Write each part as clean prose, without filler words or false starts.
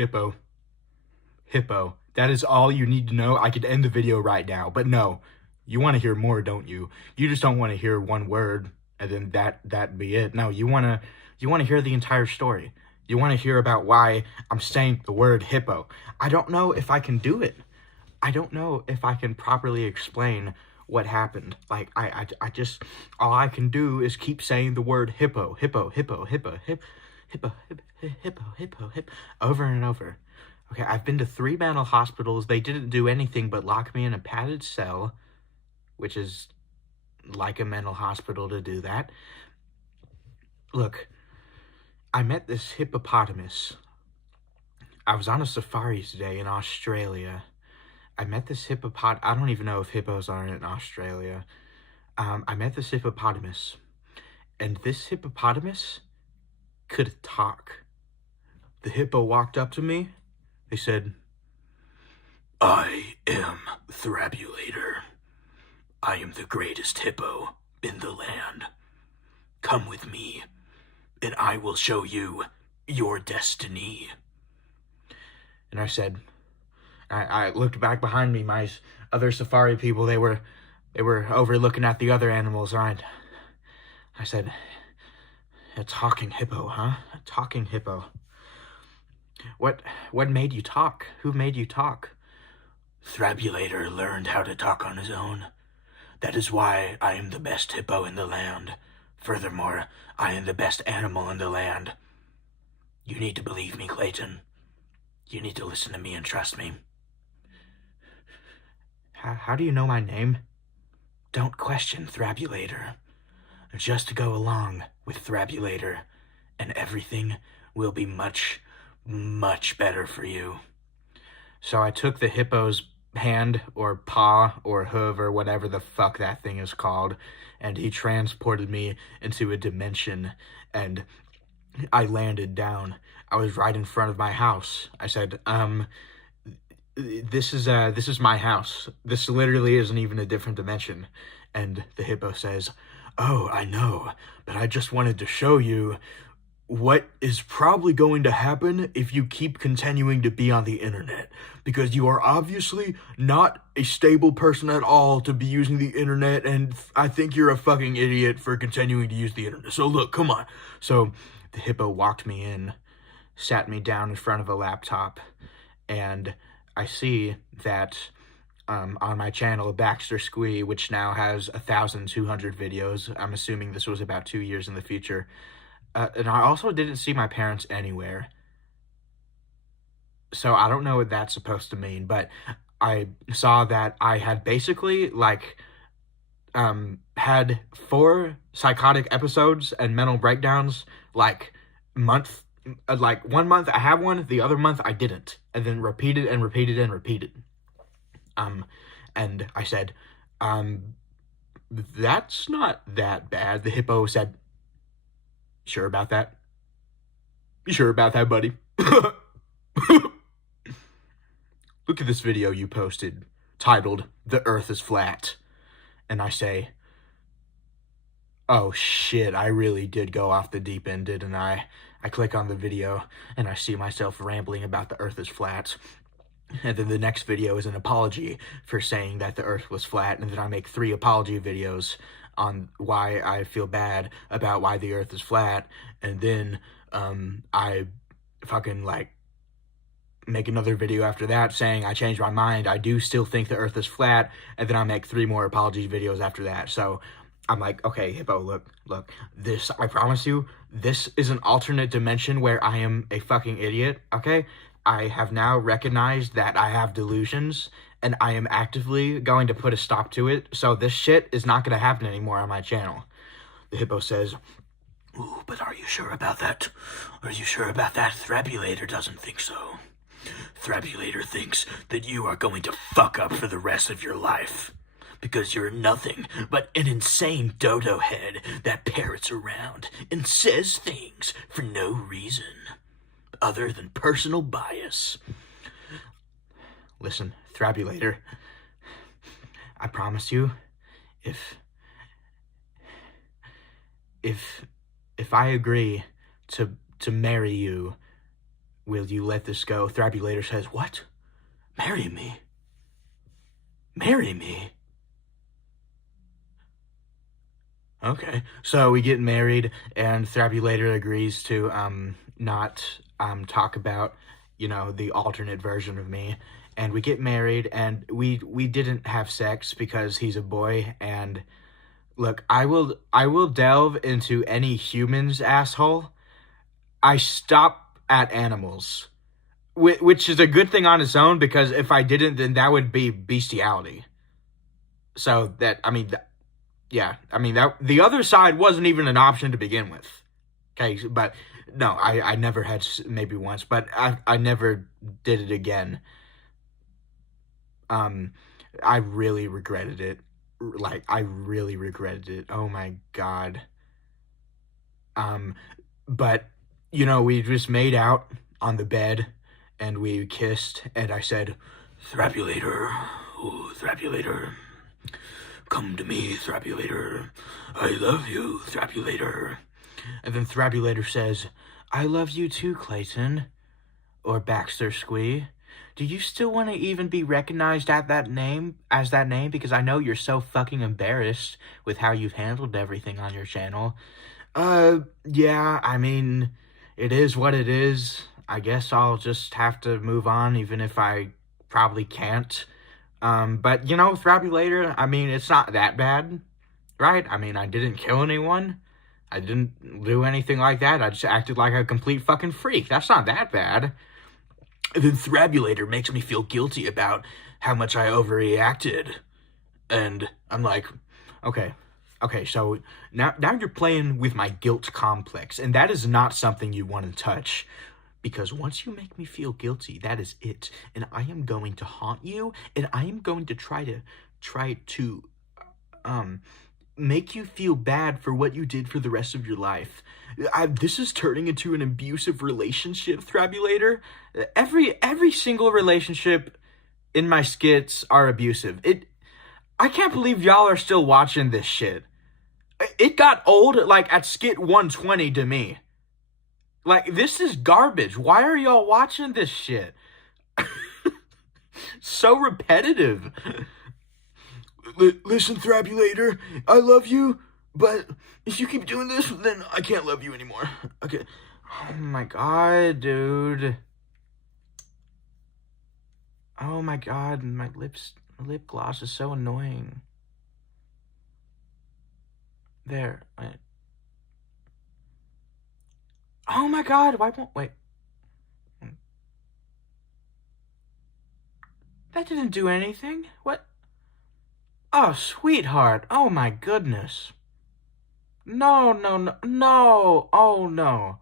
Hippo. Hippo. That is all you need to know. I could end the video right now, but no. You want to hear more, don't you? You just don't want to hear one word and then that be it. No, you want to hear the entire story. You want to hear about why I'm saying the word hippo. I don't know if I can do it. I don't know if I can properly explain what happened. Like, I just, all I can do is keep saying the word hippo, hippo, hippo, hippo, hip, hippo, hip, hippo, hippo, hip, over and over. Okay, I've been to 3 mental hospitals. They didn't do anything but lock me in a padded cell, which is like a mental hospital to do that. Look, I met this hippopotamus. I was on a safari today in Australia. I met this hippopotamus. I don't even know if hippos are in Australia. I met this hippopotamus. And this hippopotamus could talk. The hippo walked up to me. They said, "I am Thrabulator. I am the greatest hippo in the land. Come with me, and I will show you your destiny." And I said, I looked back behind me. My other safari people, they were over looking at the other animals, right? I said, "A talking hippo, huh? A talking hippo. What made you talk? Who made you talk?" "Thrabulator learned how to talk on his own. That is why I am the best hippo in the land. Furthermore, I am the best animal in the land. You need to believe me, Clayton. You need to listen to me and trust me." How do you know my name? Don't question Thrabulator. Just go along with Thrabulator, and everything will be much, much better for you. So I took the hippo's hand or paw or hoof or whatever the fuck that thing is called, and he transported me into a dimension, and I landed down. I was right in front of my house. I said, this is my house. This literally isn't even a different dimension." And the hippo says, "Oh, I know, but I just wanted to show you what is probably going to happen if you keep continuing to be on the internet, because you are obviously not a stable person at all to be using the internet, and I think you're a fucking idiot for continuing to use the internet. So look, come on." So the hippo walked me in, sat me down in front of a laptop, and I see that on my channel, Baxter Squee, which now has 1,200 videos. I'm assuming this was about 2 years in the future. And I also didn't see my parents anywhere. So I don't know what that's supposed to mean, but I saw that I had basically, like, had 4 psychotic episodes and mental breakdowns, like, month. Like, 1 month I have one, the other month I didn't. And then repeated and repeated and repeated. And I said, "That's not that bad." The hippo said, "Sure about that? You sure about that, buddy?" "Look at this video you posted, titled, 'The Earth is Flat.'" And I say, "Oh shit, I really did go off the deep end, didn't I?" I click on the video, and I see myself rambling about the Earth is flat. And then the next video is an apology for saying that the Earth was flat, and then I make 3 apology videos on why I feel bad about why the Earth is flat, and then I fucking, like, make another video after that saying I changed my mind, I do still think the Earth is flat, and then I make 3 more apology videos after that. So I'm like, okay, hippo, look, this, I promise you, this is an alternate dimension where I am a fucking idiot, okay? I have now recognized that I have delusions, and I am actively going to put a stop to it, so this shit is not going to happen anymore on my channel. The hippo says, "Ooh, but are you sure about that? Are you sure about that? Thrabulator doesn't think so. Thrabulator thinks that you are going to fuck up for the rest of your life, because you're nothing but an insane dodo head that parrots around and says things for no reason other than personal bias." Listen, Thrabulator, I promise you, if I agree to marry you will you let this go? Thrabulator says, what? Marry me? Marry me? Okay, so we get married, and Thrabulator agrees to not talk about, you know, the alternate version of me. And we get married, and we didn't have sex because he's a boy. And look, I will delve into any human's asshole. I stop at animals, which is a good thing on its own, because if I didn't, then that would be bestiality. So that, I mean, yeah, I mean, that the other side wasn't even an option to begin with. Okay, but no, I never had, maybe once, but I never did it again. I really regretted it. Like, I really regretted it. Oh my God. But, you know, we just made out on the bed, and we kissed, and I said, Thrabulator, oh, Thrabulator, come to me, Thrabulator. I love you, Thrabulator. And then Thrabulator says, I love you too, Clayton. Or Baxter Squee. Do you still want to even be recognized as that name? Because I know you're so fucking embarrassed with how you've handled everything on your channel. Yeah, I mean, it is what it is. I guess I'll just have to move on, even if I probably can't. But, you know, Thrabulator, I mean, it's not that bad, right? I mean, I didn't kill anyone. I didn't do anything like that. I just acted like a complete fucking freak. That's not that bad. And then Thrabulator makes me feel guilty about how much I overreacted. And I'm like, okay, so now you're playing with my guilt complex, and that is not something you want to touch. Because once you make me feel guilty, that is it. And I am going to haunt you, and I am going to try to make you feel bad for what you did for the rest of your life. This is turning into an abusive relationship, Thrabulator. Every single relationship in my skits are abusive. I can't believe y'all are still watching this shit. It got old, like, at skit 120 to me. Like, this is garbage. Why are y'all watching this shit? So repetitive. Listen, Thrabulator, I love you, but if you keep doing this, then I can't love you anymore. Okay. Oh my God, dude. Oh my God, my lip gloss is so annoying. There. Wait. Oh my God, why won't, wait. That didn't do anything. What? Oh, sweetheart. Oh my goodness. No. Oh no.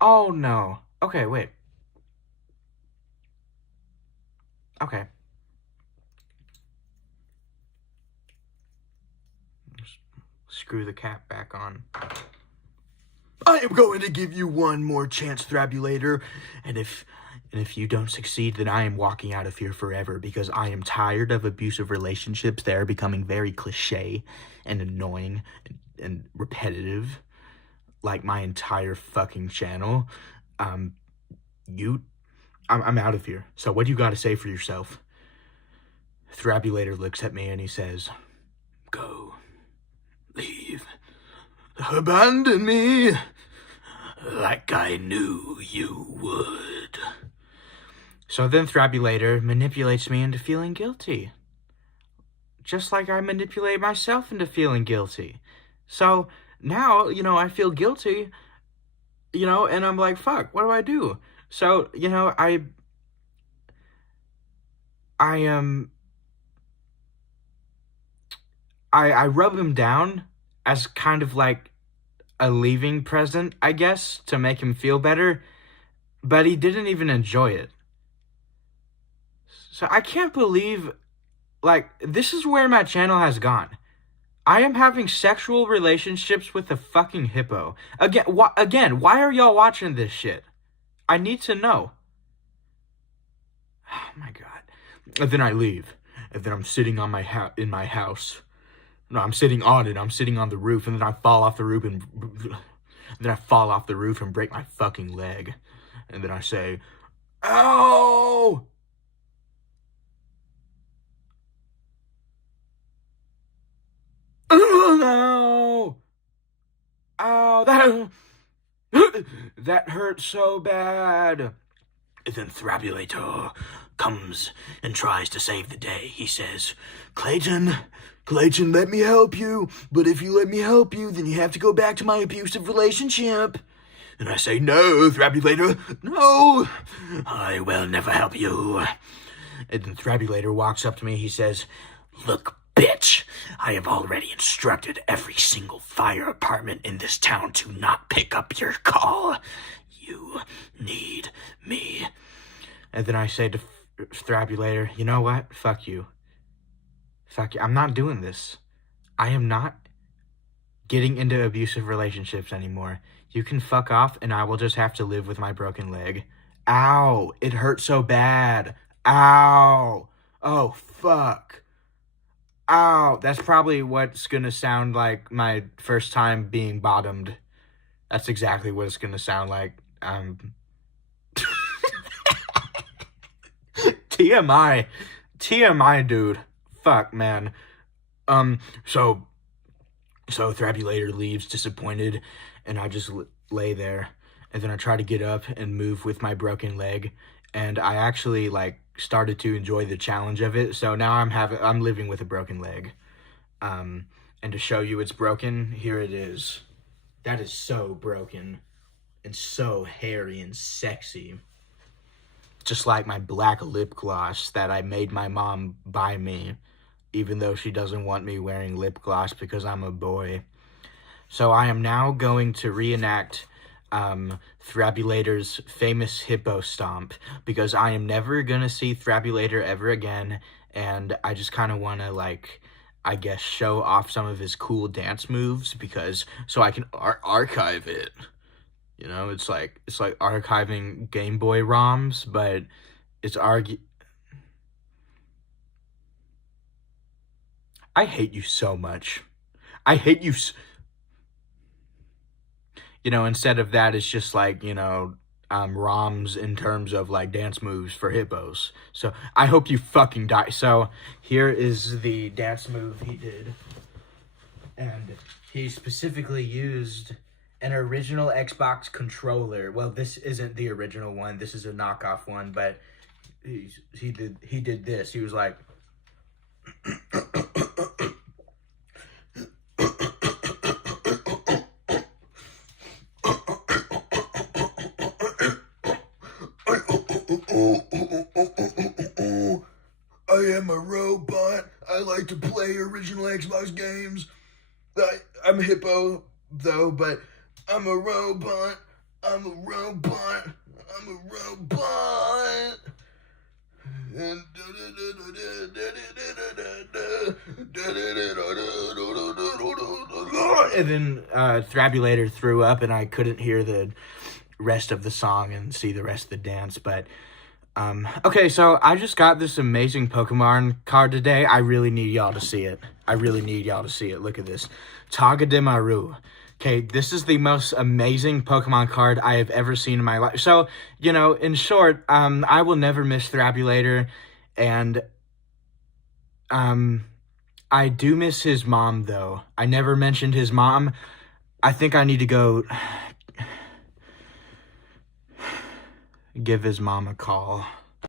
Oh no. Okay, wait. Okay. Screw the cap back on. I am going to give you one more chance, Thrabulator, and if you don't succeed, then I am walking out of here forever, because I am tired of abusive relationships. They are becoming very cliche and annoying and repetitive, like my entire fucking channel. I'm out of here. So what do you got to say for yourself? Thrabulator looks at me and he says, go. Leave. Abandon me. Like I knew you would. So then Thrabulator manipulates me into feeling guilty. Just like I manipulate myself into feeling guilty. So now, you know, I feel guilty, you know, and I'm like, fuck, what do I do? So, you know, I rub him down as kind of like a leaving present, I guess, to make him feel better, but he didn't even enjoy it. So I can't believe, like, this is where my channel has gone. I am having sexual relationships with a fucking hippo. Again, why are y'all watching this shit? I need to know. Oh my God. And then I leave. And then I'm sitting on in my house. No, I'm sitting on it. I'm sitting on the roof, and then I fall off the roof and break my fucking leg. And then I say, ow! Ow! Ow! That hurt so bad. And then Thrabulator comes and tries to save the day. He says, Clayton, let me help you. But if you let me help you, then you have to go back to my abusive relationship. And I say, no, Thrabulator, no. I will never help you. And then Thrabulator walks up to me. He says, look, bitch, I have already instructed every single fire department in this town to not pick up your call. You need me. And then I say to Thrabulator, you know what? Fuck you. Fuck you. I'm not doing this. I am not getting into abusive relationships anymore. You can fuck off and I will just have to live with my broken leg. Ow. It hurt so bad. Ow. Oh, fuck. Ow. That's probably what's gonna sound like my first time being bottomed. That's exactly what it's gonna sound like. TMI, dude. Fuck, man. So Thrabulator leaves disappointed, and I just lay there, and then I try to get up and move with my broken leg, and I actually, like, started to enjoy the challenge of it, so now I'm living with a broken leg. And to show you it's broken, here it is. That is so broken, and so hairy and sexy. Just like my black lip gloss that I made my mom buy me, even though she doesn't want me wearing lip gloss because I'm a boy. So I am now going to reenact Thrabulator's famous hippo stomp, because I am never going to see Thrabulator ever again, and I just kind of want to, like, I guess, show off some of his cool dance moves, because, so I can archive it. You know, it's like archiving Game Boy ROMs, but it's I hate you so much. I hate you. You know, instead of that, it's just like, you know, ROMs in terms of, like, dance moves for hippos. So I hope you fucking die. So here is the dance move he did. And he specifically used an original Xbox controller. Well, this isn't the original one. This is a knockoff one, but he did this. He was like, I am a robot. I like to play original Xbox games. I'm a hippo, though, but I'm a robot. I'm a robot. I'm a robot. And then Thrabulator threw up, and I couldn't hear the rest of the song and see the rest of the dance, but okay, so I just got this amazing Pokemon card today. I really need y'all to see it. Look at this. Togedemaru. Okay, this is the most amazing Pokemon card I have ever seen in my life. So, you know, in short, I will never miss Thrabulator, and I do miss his mom, though. I never mentioned his mom. I think I need to go give his mom a call.